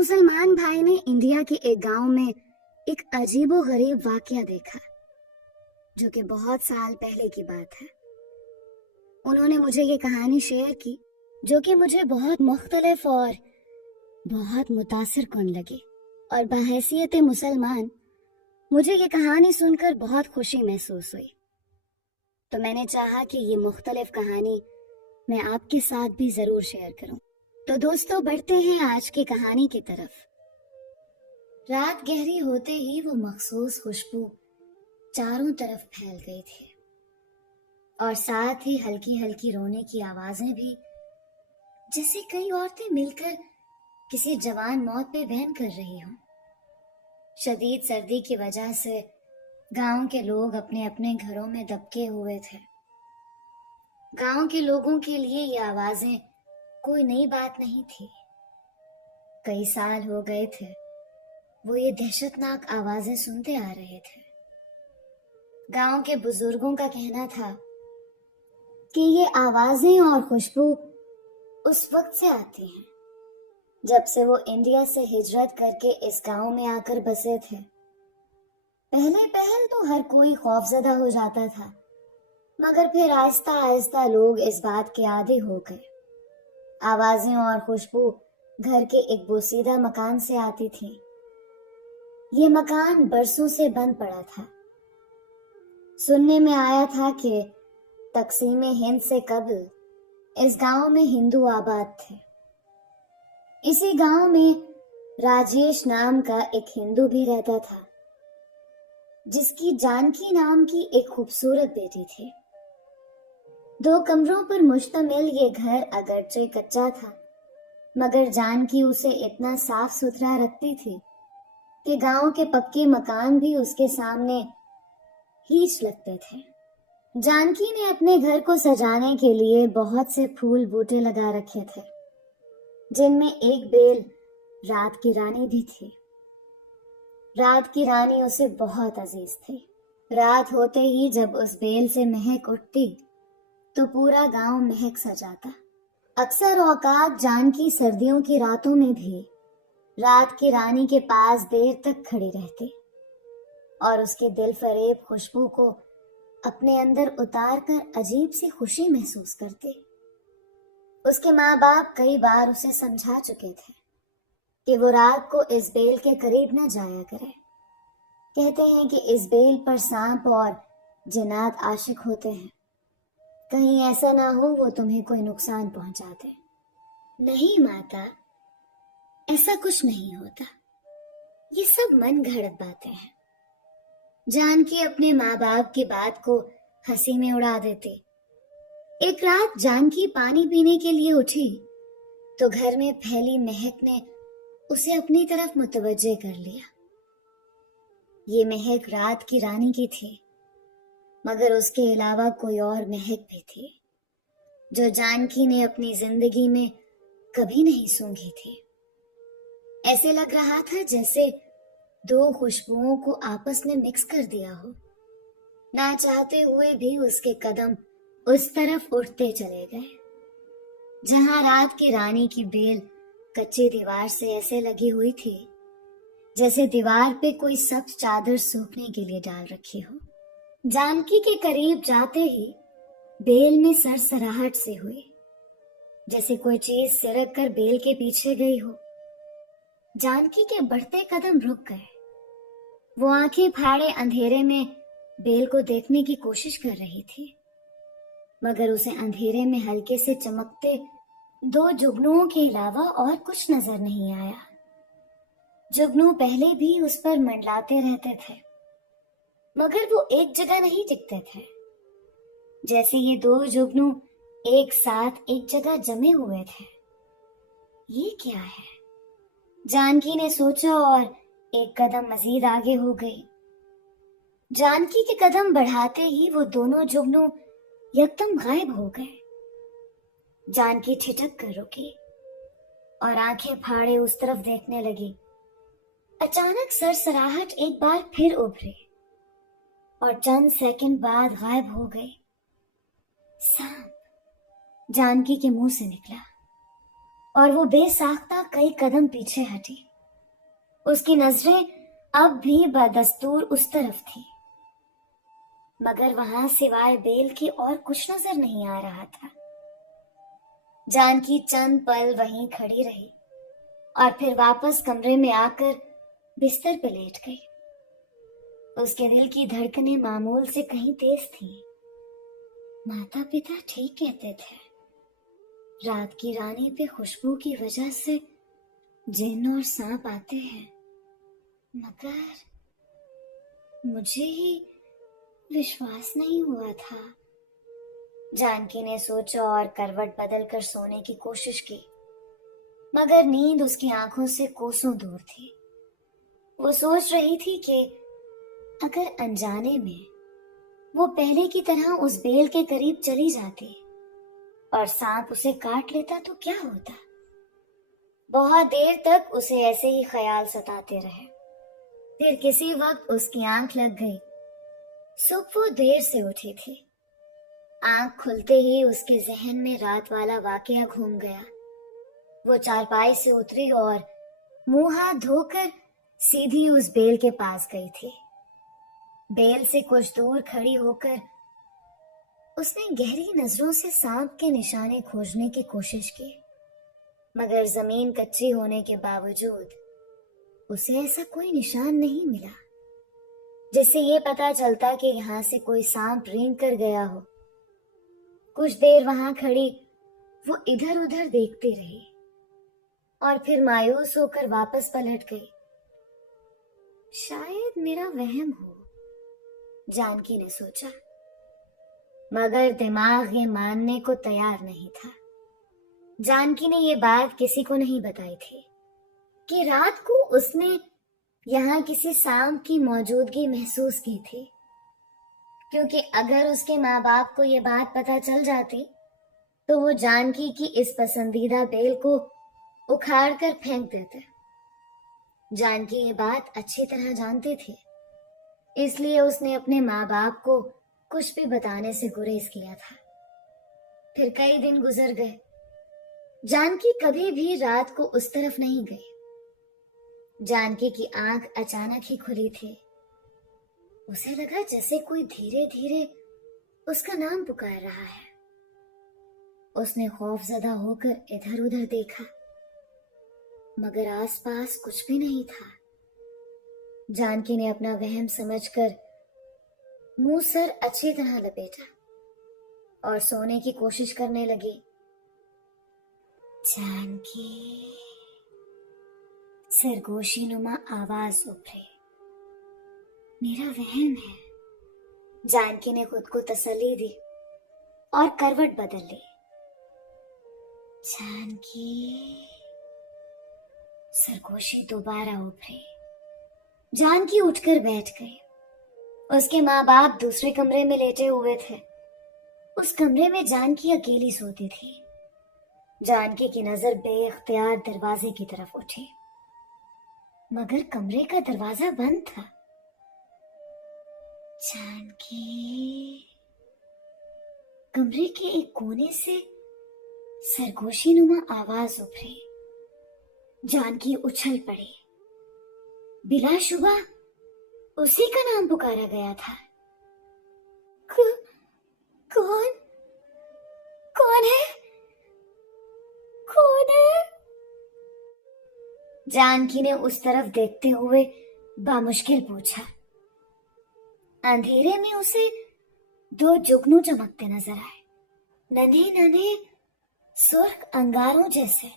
मुसलमान भाई ने इंडिया के एक गांव में एक अजीबोगरीब वाकया देखा, जो कि बहुत साल पहले की बात है। उन्होंने मुझे ये कहानी शेयर की, जो कि मुझे बहुत मुख्तलिफ और बहुत मुतासिर कुन लगी। और बहैसियत मुसलमान मुझे ये कहानी सुनकर बहुत खुशी महसूस हुई। तो मैंने चाहा कि ये मुख्तलिफ कहानी मैं आपके साथ भी जरूर शेयर करूं। तो दोस्तों, बढ़ते हैं आज की कहानी की तरफ। रात गहरी होते ही वो मखसूस खुशबू चारों तरफ फैल गई थी और साथ ही हल्की हल्की रोने की आवाजें भी, जैसे कई औरतें मिलकर किसी जवान मौत पे बहन कर रही हों। शदीद सर्दी की वजह से गांव के लोग अपने अपने घरों में दबके हुए थे। गांव के लोगों के लिए ये आवाजें कोई नई बात नहीं थी। कई साल हो गए थे वो ये दहशतनाक आवाजें सुनते आ रहे थे। गांव के बुजुर्गों का कहना था कि ये आवाजें और खुशबू उस वक्त से आती हैं जब से वो इंडिया से हिजरत करके इस गांव में आकर बसे थे। पहले पहल तो हर कोई खौफजदा हो जाता था, मगर फिर आहिस्ता आहिस्ता लोग इस बात के आदी हो गए। आवाजें और खुशबू घर के एक बोसीदा मकान से आती थी। ये मकान बरसों से बंद पड़ा था। सुनने में आया था कि तकसीम हिंद से कबल इस गांव में हिंदू आबाद थे। इसी गांव में राजेश नाम का एक हिंदू भी रहता था, जिसकी जानकी नाम की एक खूबसूरत बेटी थी। 2 कमरों पर मुश्तमिल ये घर अगरचे कच्चा था, मगर जानकी उसे इतना साफ सुथरा रखती थी कि गांव के पक्के मकान भी उसके सामने हीच लगते थे। जानकी ने अपने घर को सजाने के लिए बहुत से फूल बूटे लगा रखे थे, जिनमें एक बेल रात की रानी भी थी। रात की रानी उसे बहुत अजीज थी। रात होते ही जब उस बेल से महक उठती तो पूरा गांव महक सा जाता। अक्सर औकात जानकी सर्दियों की रातों में भी रात की रानी के पास देर तक खड़ी रहती और उसकी दिल फरेब खुशबू को अपने अंदर उतार कर अजीब सी खुशी महसूस करती। उसके माँ बाप कई बार उसे समझा चुके थे कि वो रात को इस बेल के करीब न जाया करे। कहते हैं कि इस बेल पर सांप और जिन्नात आशिक होते हैं, कहीं ऐसा ना हो वो तुम्हें कोई नुकसान पहुंचा दे। नहीं माता, ऐसा कुछ नहीं होता, ये सब मन घड़त बातें हैं। जानकी अपने माँ बाप की बात को हंसी में उड़ा देती। एक रात जानकी पानी पीने के लिए उठी तो घर में फैली महक ने उसे अपनी तरफ मुतवज्जे कर लिया। ये महक रात की रानी की थी, मगर उसके अलावा कोई और महक भी थी जो जानकी ने अपनी जिंदगी में कभी नहीं सूंघी थी। ऐसे लग रहा था जैसे 2 खुशबुओं को आपस में मिक्स कर दिया हो। ना चाहते हुए भी उसके कदम उस तरफ उठते चले गए जहां रात की रानी की बेल कच्ची दीवार से ऐसे लगी हुई थी जैसे दीवार पे कोई सख्त चादर सूखने के लिए डाल रखी हो। जानकी के करीब जाते ही बेल में सरसराहट से हुई, जैसे कोई चीज सिरक कर बेल के पीछे गई हो। जानकी के बढ़ते कदम रुक गए। वो आंखें फाड़े अंधेरे में बेल को देखने की कोशिश कर रही थी, मगर उसे अंधेरे में हल्के से चमकते 2 जुगनुओं के अलावा और कुछ नजर नहीं आया। जुगनू पहले भी उस पर मंडलाते रहते थे, मगर वो एक जगह नहीं टिकते थे। जैसे ये 2 जुगनू एक साथ एक जगह जमे हुए थे। ये क्या है? जानकी ने सोचा और एक कदम मजीद आगे हो गई। जानकी के कदम बढ़ाते ही वो दोनों जुगनू एकदम गायब हो गए। जानकी ठिठक कर रुकी और आंखें फाड़े उस तरफ देखने लगी। अचानक सरसराहट एक बार फिर उभरी और चंद सेकंड बाद गायब हो गई। सांप जानकी के मुंह से निकला और वो बेसाख्ता कई कदम पीछे हटी। उसकी नजरें अब भी बदस्तूर उस तरफ थी, मगर वहां सिवाय बेल के और कुछ नजर नहीं आ रहा था। जानकी चंद पल वहीं खड़ी रही और फिर वापस कमरे में आकर बिस्तर पर लेट गई। उसके दिल की धड़कनें मामूल से कहीं तेज थीं। माता पिता ठीक कहते थे, रात की रानी पे खुशबू की वजह से जिन्न और सांप आते हैं, मगर मुझे ही विश्वास नहीं हुआ था। जानकी ने सोचा और करवट बदलकर सोने की कोशिश की, मगर नींद उसकी आंखों से कोसों दूर थी। वो सोच रही थी कि अगर अनजाने में वो पहले की तरह उस बेल के करीब चली जाती और सांप उसे काट लेता तो क्या होता। बहुत देर तक उसे ऐसे ही ख्याल सताते रहे। फिर किसी वक्त उसकी आंख लग गई। सुबह वो देर से उठी थी। आंख खुलते ही उसके जहन में रात वाला वाकया घूम गया। वो चारपाई से उतरी और मुंह हाथ धोकर सीधी उस बेल के पास गई थी। बेल से कुछ दूर खड़ी होकर उसने गहरी नजरों से सांप के निशाने खोजने की कोशिश की, मगर जमीन कच्ची होने के बावजूद उसे ऐसा कोई निशान नहीं मिला जिससे ये पता चलता कि यहां से कोई सांप रेंग कर गया हो। कुछ देर वहां खड़ी वो इधर उधर देखती रही और फिर मायूस होकर वापस पलट गई। शायद मेरा वहम हो, जानकी ने सोचा, मगर दिमाग ये मानने को तैयार नहीं था। जानकी ने ये बात किसी को नहीं बताई थी कि रात को उसने यहाँ किसी सांप की मौजूदगी महसूस की थी, क्योंकि अगर उसके माँ बाप को ये बात पता चल जाती तो वो जानकी की इस पसंदीदा बेल को उखाड़ कर फेंक देते। जानकी ये बात अच्छी तरह जानती थी, इसलिए उसने अपने माँ बाप को कुछ भी बताने से गुरेज किया था। फिर कई दिन गुजर गए। जानकी कभी भी रात को उस तरफ नहीं गई। जानकी की आंख अचानक ही खुली थी। उसे लगा जैसे कोई धीरे धीरे उसका नाम पुकार रहा है। उसने खौफजदा होकर इधर उधर देखा, मगर आसपास कुछ भी नहीं था। जानकी ने अपना वहम समझकर मुंह सर अच्छी तरह लपेटा और सोने की कोशिश करने लगी। जानकी, सरगोशी नुमा आवाज उभरी। मेरा वहम है, जानकी ने खुद को तसल्ली दी और करवट बदल ली। जानकी, सरगोशी दोबारा उभरी। जानकी उठकर बैठ गई। उसके माँ बाप दूसरे कमरे में लेटे हुए थे। उस कमरे में जानकी अकेली सोती थी। जानकी की नजर बेइख्तियार दरवाजे की तरफ उठी, मगर कमरे का दरवाजा बंद था। जानकी, कमरे के एक कोने से सरगोशी नुमा आवाज उभरी। जानकी उछल पड़ी। बिलाशुबा उसी का नाम पुकारा गया था। कौन कौन है? कौन है? जानकी ने उस तरफ देखते हुए बामुश्किल पूछा। अंधेरे में उसे दो जुगनू चमकते नजर आए, नन्हे नन्हे सुर्ख अंगारों जैसे।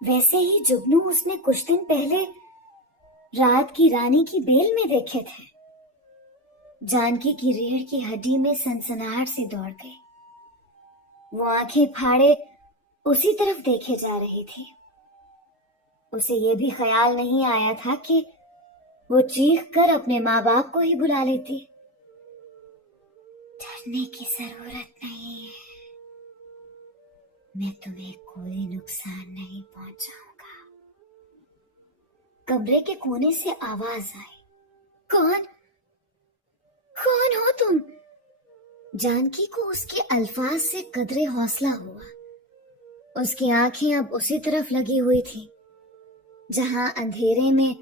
वैसे ही जुगनू उसने कुछ दिन पहले रात की रानी की बेल में देखे थे। जानकी की रीढ़ की हड्डी में सनसनाहट से दौड़ गई। वो आंखें फाड़े उसी तरफ देखे जा रही थी। उसे ये भी ख्याल नहीं आया था कि वो चीख कर अपने माँ बाप को ही बुला लेती। डरने की जरूरत नहीं है, मैं तुम्हें कोई नुकसान नहीं पहुंचाऊंगा। कमरे के कोने से आवाज आई। कौन कौन हो तुम? जानकी को उसके अल्फाज से कदरे हौसला हुआ। उसकी आंखें अब उसी तरफ लगी हुई थी। जहां अंधेरे में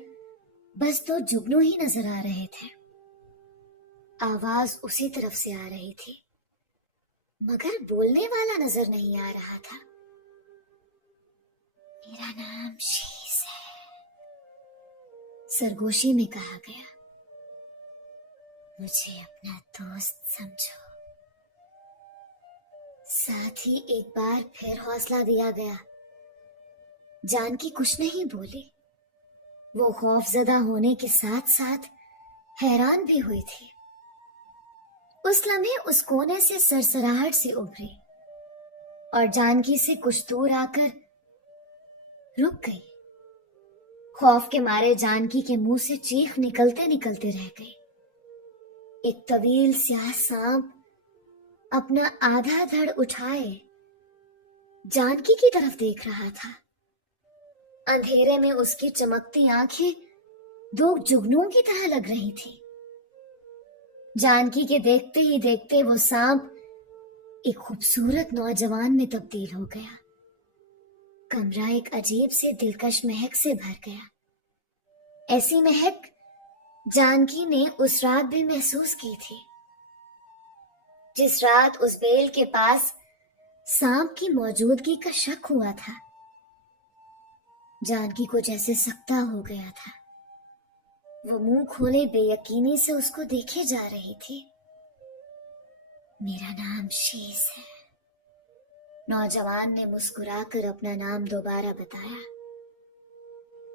बस दो जुगनू ही नजर आ रहे थे। आवाज उसी तरफ से आ रही थी, मगर बोलने वाला नजर नहीं आ रहा था। मेरा नाम शीस है, सरगोशी में कहा गया। मुझे अपना दोस्त समझो। साथ ही एक बार फिर हौसला दिया गया। जानकी कुछ नहीं बोली। वो खौफजदा होने के साथ साथ हैरान भी हुई थी। उस लम्हे उस कोने से सरसराहट से उभरी और जानकी से कुछ दूर आकर रुक गई। खौफ के मारे जानकी के मुंह से चीख निकलते निकलते रह गई। एक तवील स्याह सांप अपना आधा धड़ उठाए जानकी की तरफ देख रहा था। अंधेरे में उसकी चमकती आंखें दो जुगनुओं की तरह लग रही थी। जानकी के देखते ही देखते वो सांप एक खूबसूरत नौजवान में तब्दील हो गया। कमरा एक अजीब से दिलकश महक से भर गया। ऐसी महक जानकी ने उस रात भी महसूस की थी, जिस रात उस बेल के पास सांप की मौजूदगी का शक हुआ था। जानकी को जैसे सकता हो गया था। वो मुंह खोले बेयकीनी से उसको देखे जा रही थी। मेरा नाम शीस है, नौजवान ने मुस्कुराकर अपना नाम दोबारा बताया।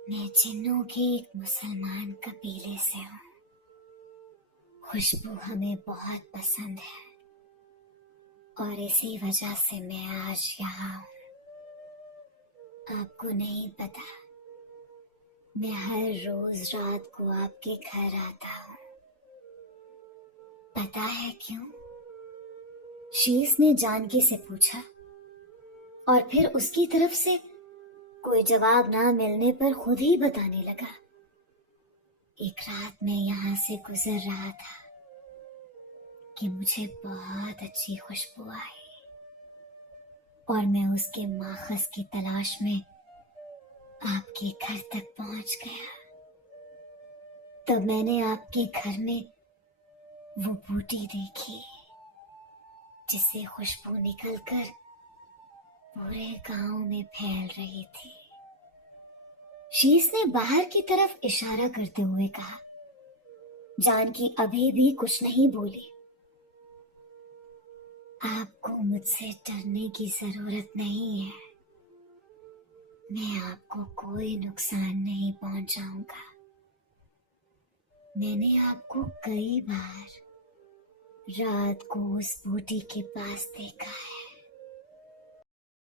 मैं जिन्नों के एक मुसलमान कबीले से हूँ। खुशबू हमें बहुत पसंद है और इसी वजह से मैं आज यहाँ हूँ। आपको नहीं पता, मैं हर रोज रात को आपके घर आता हूँ। पता है क्यों? शीस ने जानकी से पूछा और फिर उसकी तरफ से कोई जवाब ना मिलने पर खुद ही बताने लगा। एक रात मैं यहाँ से गुजर रहा था कि मुझे बहुत अच्छी खुशबू आई और मैं उसके माखज़ की तलाश में आपके घर तक पहुंच गया। तब मैंने आपके घर में वो बूटी देखी जिससे खुशबू निकलकर पूरे गांव में फैल रही थी। शीस ने बाहर की तरफ इशारा करते हुए कहा। जानकी अभी भी कुछ नहीं बोली। आपको मुझसे डरने की जरूरत नहीं है। मैं आपको कोई नुकसान नहीं पहुंचाऊंगा। मैंने आपको कई बार रात को उस बूटी के पास देखा है।